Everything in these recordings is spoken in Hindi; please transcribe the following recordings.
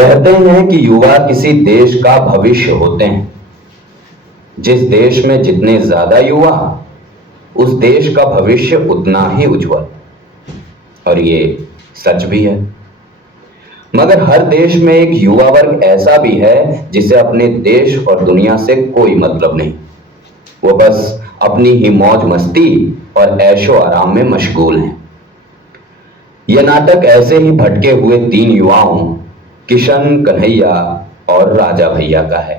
कहते हैं कि युवा किसी देश का भविष्य होते हैं। जिस देश में जितने ज्यादा युवा, उस देश का भविष्य उतना ही उज्जवल। और ये सच भी है। मगर हर देश में एक युवा वर्ग ऐसा भी है जिसे अपने देश और दुनिया से कोई मतलब नहीं। वो बस अपनी ही मौज मस्ती और ऐशो आराम में मशगूल हैं। यह नाटक ऐसे ही भटके हुए तीन युवाओं, किशन, कन्हैया और राजा भैया का है।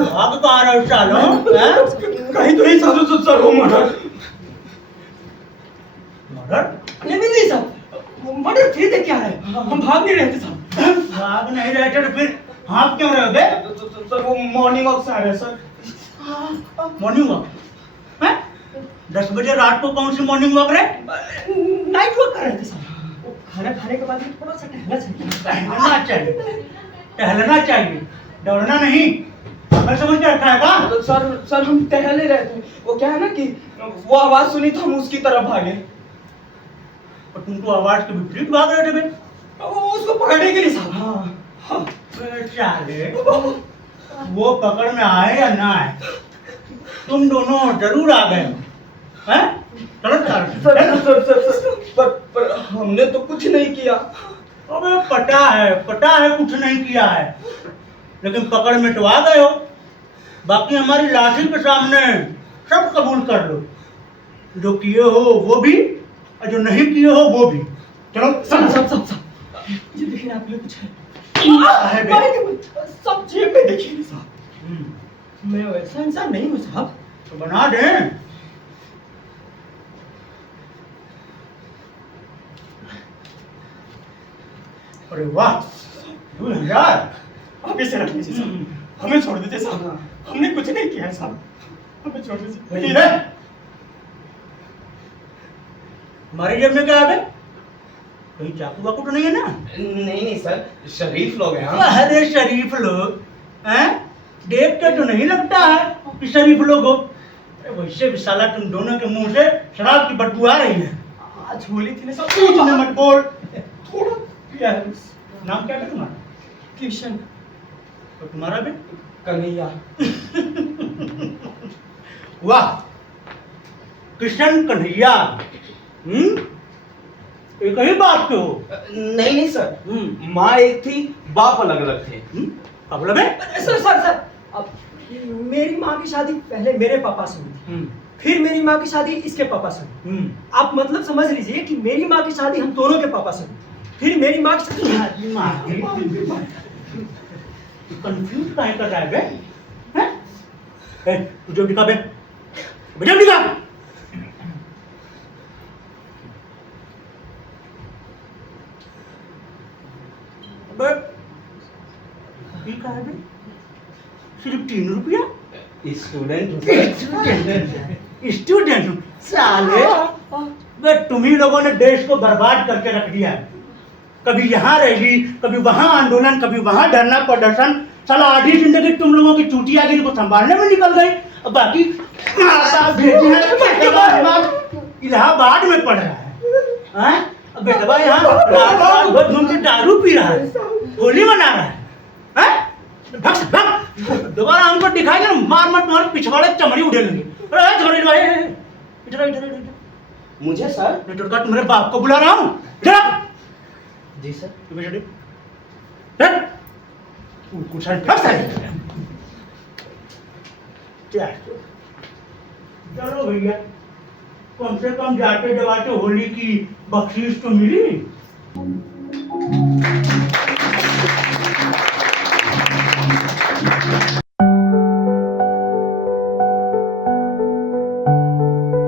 भाग कहाँ रहे हो सालों? कहीं तो नहीं सर वो मर्डर नहीं साहब, मर्डर थ्री देख क्या है, हम भाग नहीं रहे थे साहब। भाग नहीं रहे थे तो फिर हाँफ क्यों रहे हो बे? सर वो मॉर्निंग वॉक से आ रहे हैं सर। Morning walk? हैं? 10 बजे रात को कौन सी मॉर्निंग वॉक रे? नाइट वॉक कर रहे थे साहब। वो खाना खाने के बाद थोड़ा सा टहलना चाहिए। टहलना चाहिए, टहलना चाहिए, दौड़ना नहीं। मैं समझ के रखा है का? तो सर हम टहल ही रहे थे। वो क्या है ना कि वो आवाज सुनी तो हम उसकी तरफ भागे। और तुमको आवाज के विपरीत भाग रहे थे बे? वो उसको पकड़ने के लिए साहब। हाँ बे साले, वो पकड़ में आए या ना आए, तुम दोनों जरूर आ गए हो। हैं? चलो पर हमने तो कुछ नहीं किया। अबे पता है कुछ नहीं किया है, लेकिन पकड़ में तो आ गए हो। बाकी हमारी लाठी के सामने सब कबूल कर लो, जो किए हो वो भी और जो नहीं किए हो वो भी। चलो सब ये देखिए आप लोग कुछ है सब जेब में देखिए साहब। मैं वैसा इंसान नहीं हूँ साहब। तो बना दें। अरे वाह, 2000। आप इसे रख लीजिए साहब, हमें छोड़ दीजिए साहब। हमने कुछ नहीं किया है साहब, हमें छोड़ दीजिए। ठीक है, हमारी जेब में क्या है? कहीं चाकू वाकू तो नहीं है ना? नहीं सर, शरीफ लोग हैं हम। अरे शरीफ लोग हैं? देख के तो नहीं लगता है कि शरीफ लोग हो। अरे वैसे भी साला तुम दोनों के मुंह से शराब की बदबू आ रही है। आज होली थी ना सब। कुछ न मत बोल। थोड़ा क्या है? नाम क्या है तुम्हारा? किशन। और तुम्हारा भी? कन्हैया। वाह, किशन कन्हैया। एक ही बात के हो? नहीं सर, माँ एक थी, बाप अलग अलग थे। अब लगे? सर अब मेरी माँ की शादी पहले मेरे पापा से हुई थी, फिर मेरी माँ की शादी इसके पापा से हुई। आप मतलब समझ लीजिए कि मेरी माँ की शादी हम दोनों के पापा से हुई, फिर मेरी माँ की शादी। कंफ्यूज काहे कर रहा है बे? हैं? तुझे दिखा बे, मुझे दिखा। अबे ठीक है बे, सिर्फ 3 रुपया? स्टूडेंट साले, बे तुम ही लोगों ने देश को बर्बाद करके रख दिया है। कभी यहाँ रैली, कभी वहाँ आंदोलन, कभी वहाँ धरना प्रदर्शन। साला आधी जिंदगी तुम लोगों की चूतियागिरी को संभालने में निकल गई, और बाकी इलाहाबाद में पढ़ रहा है। अब बेटवा यहाँ रात भर घूम के दारू पी रहा है, होली मना रहा है। दोबारा हमको दिखाई दे, मार मत तुम्हारे पिछवाड़े चमड़ी उड़े लगी। इधर मुझे सर? नेटवर्क का तुम्हारे बाप को बुला रहा हूँ। जी सर। चलो भैया, कम से कम जाते जवाते होली की बख्शीश तो मिली।